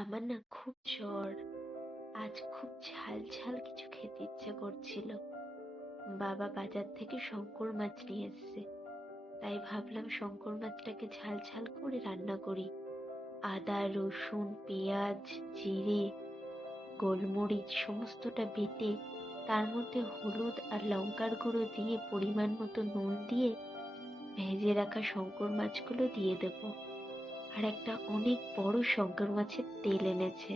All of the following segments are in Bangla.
আমার না খুব জ্বর। আজ খুব ঝাল ঝাল কিছু খেতে ইচ্ছে করছিল। বাবা বাজার থেকে শঙ্কর মাছ নিয়ে এসেছে। তাই ভাবলাম শঙ্কর মাছটাকে ঝাল ঝাল করে রান্না করি। আদা, রসুন, পেঁয়াজ, জিরে, গোলমরিচ সমস্তটা বেটে তার মধ্যে হলুদ আর লঙ্কার গুঁড়ো দিয়ে পরিমাণ মতো নুন দিয়ে ভেজে রাখা শঙ্কর মাছগুলো দিয়ে দেবো। আর একটা অনেক বড় শঙ্কর মাছের তেল এনেছে।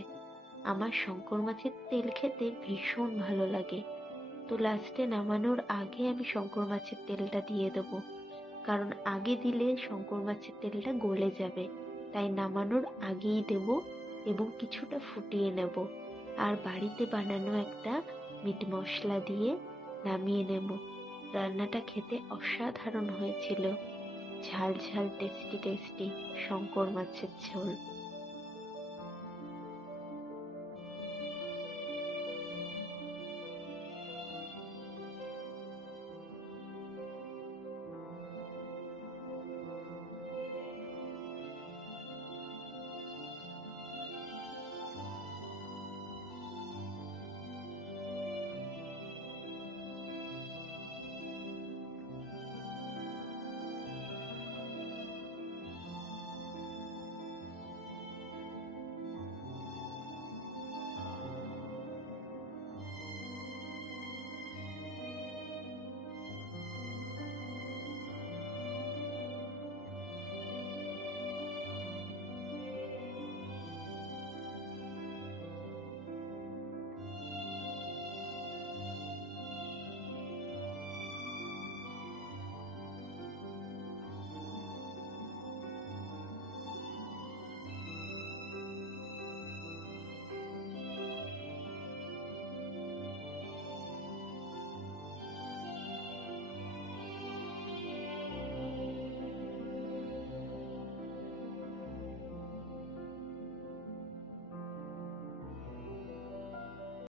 আমার শঙ্কর মাছের তেল খেতে ভীষণ ভালো লাগে। তো লাস্টে নামানোর আগে আমি শঙ্কর মাছের তেলটা দিয়ে দেবো, কারণ আগে দিলে শঙ্কর মাছের তেলটা গলে যাবে। তাই নামানোর আগেই দেবো এবং কিছুটা ফুটিয়ে নেব। আর বাড়িতে বানানো একটা মিট মশলা দিয়ে নামিয়ে নেব। রান্নাটা খেতে অসাধারণ হয়েছিল। ঝাল ঝাল টেস্টি টেস্টি শঙ্কর মাছের ঝোল।